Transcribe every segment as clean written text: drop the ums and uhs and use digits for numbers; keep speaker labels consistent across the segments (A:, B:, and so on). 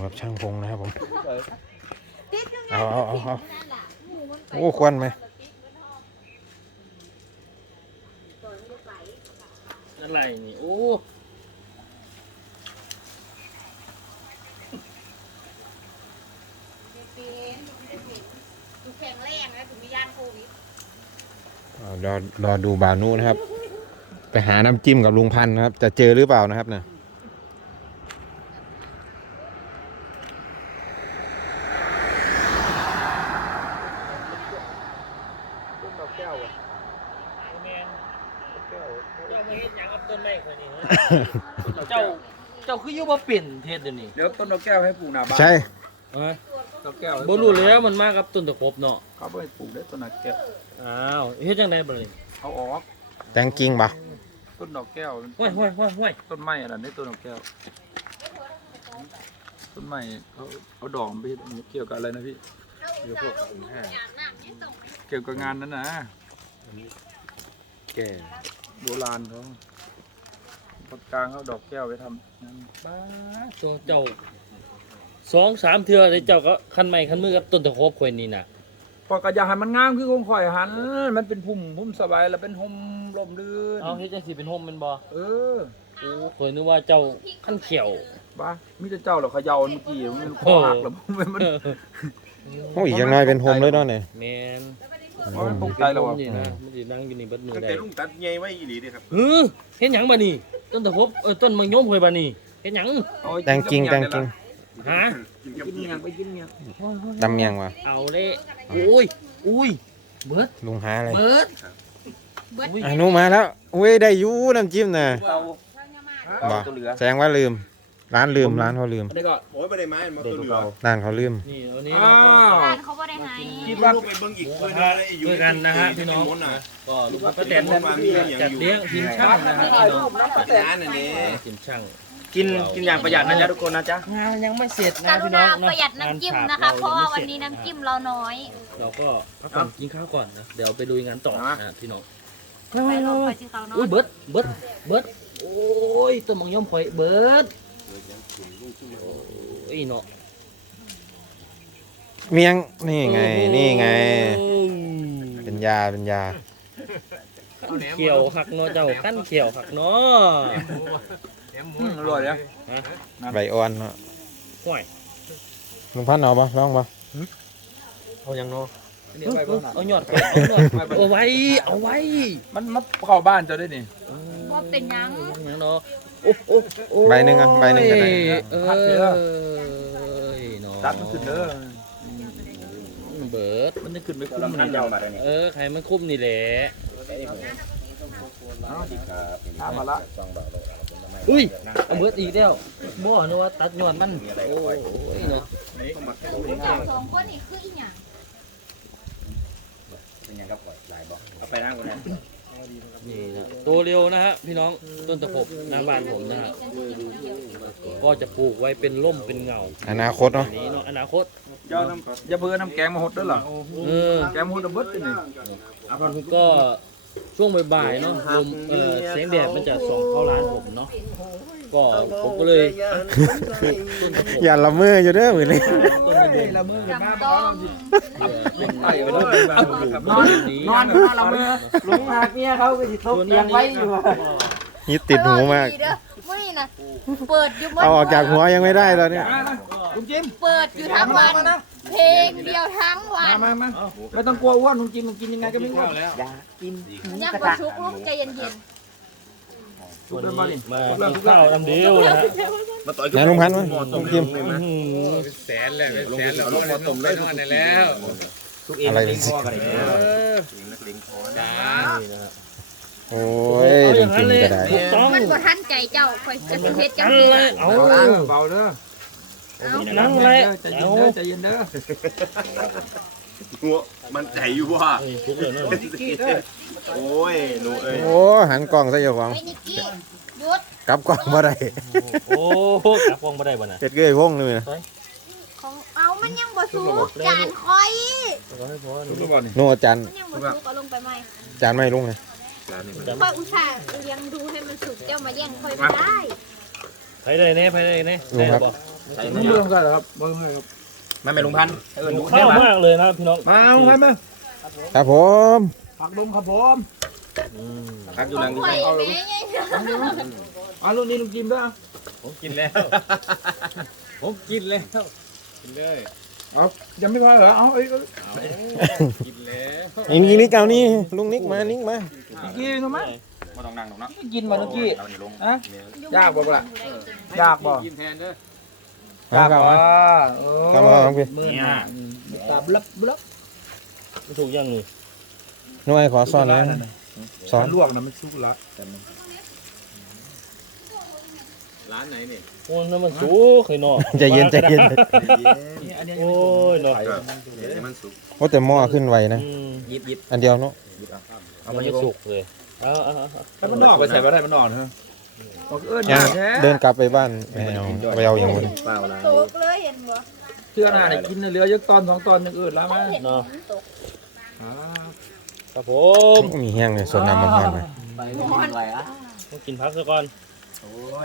A: แบบช่างพงนะครับผมเอาโอ้ควันไหม
B: อะไรนี่โอ้
C: ดูแข็งแรงนะถึงมีย่านโควิด
A: รอดูบานุนะครับไปหาน้ำจิ้มกับลุงพันธ์นะครับจะเจอหรือเปล่านะครับเนี่ย
B: เจ้าคืออยู่บ่เปลี่ยนเทศเดี๋ยวนี้
D: เดี๋ยวต้นดอกแก้วให้ปลูกหน้าบ้าน
A: ใช่
D: ดอกแก้ว
B: บ่รู้แล้วมันมากับต้นตะขบเนาะ
D: เขาไปปลูกได้ต้นดอกแก้ว
B: อ้าวเฮ็ดจังได๋บ่นี่
D: เอาออก
A: แตงกิ้งปะ
D: ต้นดอกแก้ว
B: ห้วย
D: ต้นไม้อะไรนี่ต้นดอกแก้วต้นไม้เอาดอกไปเกี่ยวกับอะไรนะพี่เกี่ยวกับงานนั้นนะ
A: แก่
D: โบราณเขาปากกลางเขาดอกแก้วไปทำนั่น
B: บ้าตัวเจ้า2-3เทื่อได้เจ้าก็คันไม้คันมือกับต้นตะขบข่อยนี่น่ะ
D: พอกระยาหันมันงามคือคงข่อยหันมันเป็นพุ่มสบายแล้วเป็นห่มลมลื่น
B: เอาเฮ็ดจังสิเป็นโฮมแม่นบ่
D: เออ
B: โอ้ข่อยนึกว่าเจ้าคันเขียว
D: บ้ามิจะเจ้าเหรอเขย่าเมื่อกี้มันคอหักเหรอมัน
A: โอ้ยอย่างน้อยเป็นโฮมเลยเนาะเนี่ย
B: แม่น
D: มันตกใจแล้ววะ
B: นี่นะมันสินั่งอยู่นี่เบิดมือ
E: ตั้ง
B: ได้
E: แต่ลุงตัดใหญ่ไว้อีหลีเด้ครับ
B: เฮ็ดหยังบ่นี่ต้นตะขบต้นมะยมข่อยบ่นี่เฮ็ดหยัง
A: แตงกิ้ง
B: ฮะ
D: กินเมียงไปกินเมียง
A: ดำเมียงวะ
B: เอาเลยอุ้ยเบิด
A: ลุงหาอะไร
B: เบิด
A: อ่ะหนูมาแล้วอุ้ยได้อยูน้ำจิ้มน่ะ
D: เตา
A: บ่
D: ตัวเหลือ
A: แสดงว่าลืมร้านเขาลืม
D: ได้ก็
E: โอ้ยไม่ได้ไม้มาตัวเหลือ
A: ร้านเขาลืม
B: นี่เอานี้
D: อ้า
B: นะ
D: ว
C: ร้านเขาบ่ได้ให้
D: คิดว่า
E: ไปเบิ่งอีกด้วยนะอยู่
B: ด้วยกันนะฮะพี่น้อง
E: มดน่ะ
B: ก็ลูกป้าแตนจัดเลี้ยงทีมช่างนะฮะพี่น้อง
E: ร้านอันนี้
B: ทีมช่าง
D: กินอย่างประหยัดนะจ๊ะทุกคนนะจ๊ะ
B: งานยังไม่เสร็จ
C: ก
B: นะ
C: รุ
B: พี่น้อ
C: ณาง ประหยัดน้ำจิ้มนะคะ เพราะว่าวันนี้น้ำจิ้มเราน้อย
B: เราก็พักผ่อนกินข้าวก่อนนะเดี๋ยวไปลุยงานต่อนะพี่น้อง
C: ไปลงไปซื้อเขาน้อ
B: อุ้ย
C: ย
B: เบิดโอ้ยต้นมังยมข่อยเบิดโอ้ยเนาะ
A: เมียงนี่ไงเป็นยา
B: เขียวหักเนาะเจ้าขั้นเขียวหักเนาะ
D: อร่อยเนี่ย
A: ใบอ่อนเนาะ
B: ห่วย
A: ลุงพันธุ์เอาปะลองปะ
D: เอาอย่างโน้
B: เอาหยอดเอาไว้
D: มันมาเข้าบ้านจะได้นี่
C: ว่าเป็นยัง
B: อย่างเนาะโอ้
A: ใบหนึ่งก็ได้
B: เนาะ
D: ตัดมันขึ้นเด้อ
B: เบิด
D: มันจะขึ้นไปคุ้มมันเดียว
B: ใครมันคุ้มนี่แหละ
D: น้ำมาละ
B: อุ้ยเอาเบิดอีกแล้วบ่เนาะว่าตัดยอดมันโอ้ยเนาะ
C: เจ้าสองคนนี่คืออีหยัง
B: นี่นะตัวเร็วนะฮะพี่น้องต้นตะขบหน้าบ้านผมนะฮะก็จะปลูกไว้เป็นร่มเป็นเงา
A: อนาคตเนาะ
B: นี้เนาะอนาคต
D: อย่าเบื่อน้ำแกงมาหดด้วยเหรอแกงมาหดระเบิดนี่
B: ก็ช่วงบ่ายๆเนาะลมแสงแดดมันจะส่องเข้าร้านผมเนาะก็ผมก็เลยต้นตะขบ
A: อย่าละเมออยู่เด้อมือนี้
B: ต้นมะม่วง
D: ละมือ
C: จำต้อง
D: ไต่ไปด้วย
B: นอนนอน
D: ละมือลุงหักเมียเขาก็สิทบเตียงไว้อยู่
A: นี่ติดหูมาก
C: มื้อนี้นะเปิดอยู่
A: เอาออกจากหัวยังไม่ได้ตอนเนี้ย
D: ลุงจิม
C: เปิดอยู่ทั้งวันเพลงเดียวทั้งวัน
D: มาไม่ต้องกลัวอ้วนลุงจิมมันกินยังไงก็ไม่อ้วนอย่ากิน
C: ยังบ่ชุกลูกใจเย็น
D: ทุกเรื่องมาดิ
B: มากินข้าวทำเดียวนะฮะ
E: มาต่อย
A: ไหนลุงพันธุ์วะลุงจิม
E: แสนเลยแสนแล้วลงมาต้มเลยนอนได้แล้ว
A: อะไรเป็นสิ
E: จ้า
A: โอ้ยลุงจิมก็ได้
B: ถูกต้อง
C: ๆมันบ่ทันใจเจ้าข่อยก็สิเฮ็ดจัง
B: นั่ง
C: ซี่
B: เลยเอา
D: เบาเด้อ
B: นั่งเลย
D: ใจเย็
B: เอา
D: นเด้อใจเย็นเด้อ
E: หัวมันใจอยู่ว่า
B: ทุกเลยเนาะ
E: โอ้ยหนูเอ้ย
A: โอ้หันกล้องซะเจ้าของ
C: ไอ้นิกกี้หยุด
A: กลับกล้องมาได้
B: โอ้กลับวงมาได้บ่นะ
A: เฮ็ดเกยพงเลยนะ
C: ของเอามันยังบ่สุกจานคอย
B: ก็ให้พอ
D: ทุกบอลนี่
A: โน่อาจารย์
C: มันยังบ่สุกเอาลงไปใหม่
A: อาจารย์ไม่ลุงเลย
C: ค่อยอุตส่าห์เลี้ยงดูให้มันสุกเจ้ามาแย่งค่อยไม่ได้
B: ไปเลยเนี่ยไปเลยเนี่ย
A: ลุงครับ
B: ได้บ่
D: เรื่องกันเหรอครับเรื่องอะไรครับ
F: มาแม่ลุงพันธุ์
B: หิวข้าวมากเลยนะพี่น้อง
D: มาเอาครับมา
A: ครับผม
D: ผักลงครับผม
F: พักอยู่หลัง
C: ข่อย
F: เอา
C: แม่ไง
D: อ่ะลูกนี้ลุงจิมด้วย
E: ผมกินแล้ว ผมกินแล้วกินเลย
D: เอายังไม่พอเหรอเอาอีก
E: กินแล้ว
A: อีกนิกเอานี่ลุงนิกมานิกมา
D: อีกทีนึงไหม
F: ไม่ต้องนั่งหรอกเนาะ
D: กินมาเมื่อกี้
F: เรานี่ลง
D: ฮะยากบอกล่ะยากบอก
E: กินแทนเด้อ
A: เอาครับมาครับมาครับพี่
D: มือเนี่ยตาบลับบลับ
B: มันถูกยังนี่
A: หน่วยขอซ่อนนะซ่อน
D: ลวกนะไม่สุกละ
E: ร้านไหนนี่
B: โอ้ยนั่นมันสูงเคยนอน
A: ใจเย็นใจเย็น
D: อันนี้
B: โอ้ยนอน
F: เดี๋ยวมันสุก
A: โอ้แต่หม้อขึ้นไวนะ
F: ยิบ
A: อันเดียวเนาะ
F: เอา
B: มั
F: มาน อ
B: ไม่
F: ยู่
B: สุกเลยเอา
D: แล้วมันนอกไปใส่ไปได้มันนอกนะบอกเอิ้น
A: ยั
D: ยาง กแท้
A: เดินกลับไปบ้านไม่เอาไปเอาอย่างอื่น
F: เปล่าละ
C: ตกเลยเห็นบ่
D: เชื่อหน้าเนี่ยกินเหลือยักตอน2 ตอนอย่างอื่นแล้วมั้ย
C: เห็นตก
B: ครับผม
A: มีแห้งเลยส่วนน้ำมันหอยไหม
B: ต้องกินพักซะก่อน
F: โอ้ย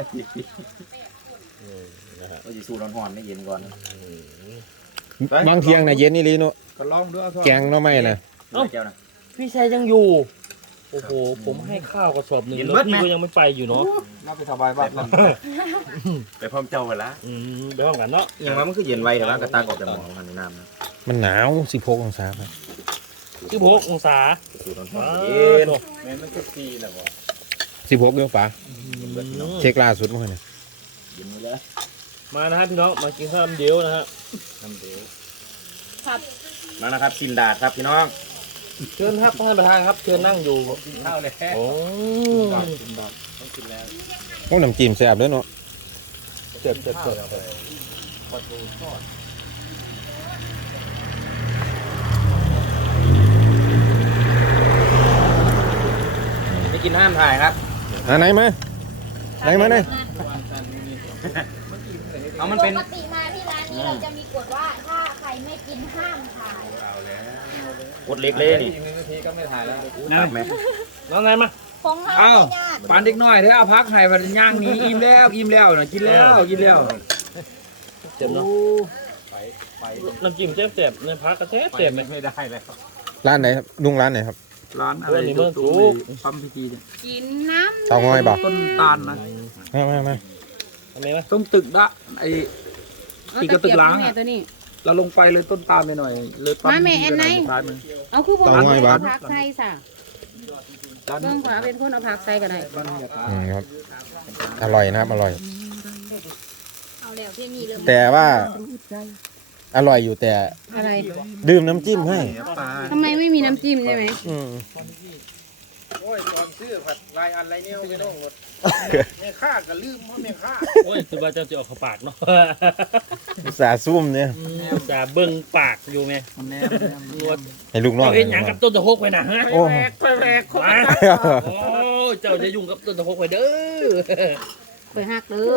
F: เราจะสู้ร้อนๆไม่เย็นก่อน
A: บางเที่ยงนะเย็นนี่ลีเนาะ
D: ก็ลองดูเอา
A: แกงเนาะไม่นะ
F: เจ้านะ
B: พี่ชายยังอยู่โอ้โหผมให้ข้าวกระสอบหนึ่งแล้วพี่ก็ยังไม่ไปอยู่เนาะ
D: รับไปสบายบ้าง
F: ไปพร้อมเจ้ากันละ
B: ไปพร้อมกันเนาะ
F: อย่างว่ามันคือเย็นไวแต่ว่ากระตากออกจากหม้อมันในน้ำนะ
A: มันหนาว16องศาครับ
B: 16 องศา
F: สู้ร้อนๆเย็น
E: แม่มันก็ตีแหละบ่
A: 16เดือนฝาเช็คล่าสุดเมื่อไหร่
F: เย็นเลย
B: มานะฮะพี่น้องมากินข้าวน้ำเดียวนะฮะ
F: น้ำเดือดมานะครับซินดาดครับพี่น้อง
B: เชิญครับท่านประธานครับเชิญนั่งอยู่
E: ข้าวเลย
B: โอ้
E: ต้องกินแล้ว
A: โอ้น้ำจิ้มแซ่บเลยเนาะ
D: เจ็บ
F: ไม่กินห้ามถ่ายครับ
A: ไหนมาไหนมาไหน
F: เอามันเป็น
C: ปกติมาที่ร้านนี้เราจะมีกฎว่าถ้าใครไม่กินห้ามถ่าย
F: กดเล็กเลยนี่
E: อีก1 นาทีก็ไม่ถ่ายแล้ว
F: ตัดไหม
B: แล้วไงมา
C: ของเรา
D: เอ้า
C: ไม่ยาก
D: ปานเด็กน้อยเด้อเอาพักให้มันย่างนี้อิ่มแล้วนะกินแล้ว
B: เจ็บเนาะน้ำจิ้มเจ็บในพักก็เจ็บไหม
E: ไม่ได้แล้ว
A: ร้านไหนครับลุงร้านไหนครับ
D: ร้านอะไร
B: เมืองสุก
D: ปั๊มพิธีเนี่ย
C: กินน้ำ
A: เตางอยบอก
D: ต้นตาลนะ
A: มา
B: ทำไมวะ
D: ต้องตึกละไอ้ตีกระตึกล้าง
G: แม่
D: อะ
G: ตัวนี้
D: เราลงไปเลยต้นตาลไปหน่อยเลยปั๊ม
G: มาแม่
D: พิธี
G: อันไหน
D: สุดท้ายมัน
G: เอาคือบ่
A: เตางอยบอก
G: ผักใส่ซะ
D: ร้าน
G: เบิ่งขวาเป็นคนเอาผักใส่ก็ได้
D: ร้านนี้ครับ
A: ครับอร่อยนะครับอร่อย
C: เอาแล้วเพียงนี้เลย
A: แต่ว่าอร่อยอยู่แต่
G: อะไร
A: ดื่มน้ำจิ้มให้
G: ทำไมไม่มีน้ำจิ้มใช่ไหม
E: โอ้ยตอนซื้อผัดลายอันไรเนี่ยไม่ต้องหมดแม่ค่าก็ลืมเพราะแม่ค่า
B: โอ้ยคือว่าเจ้าจะออกเข้าปากเนาะ
A: สาซุ่มเนี่ย
B: จะเบิ่งปากอยู่ไง
D: มันแน่
B: นวด
A: ให้ลูกน้อง
B: เจ้าเห็นหยังกับต้นตะฮกไปนะฮะ
A: โอ้
B: แรกโอ้เจ้าจะยุ่งกับต้นตะฮกไปเด้อ
G: ไปหักเลย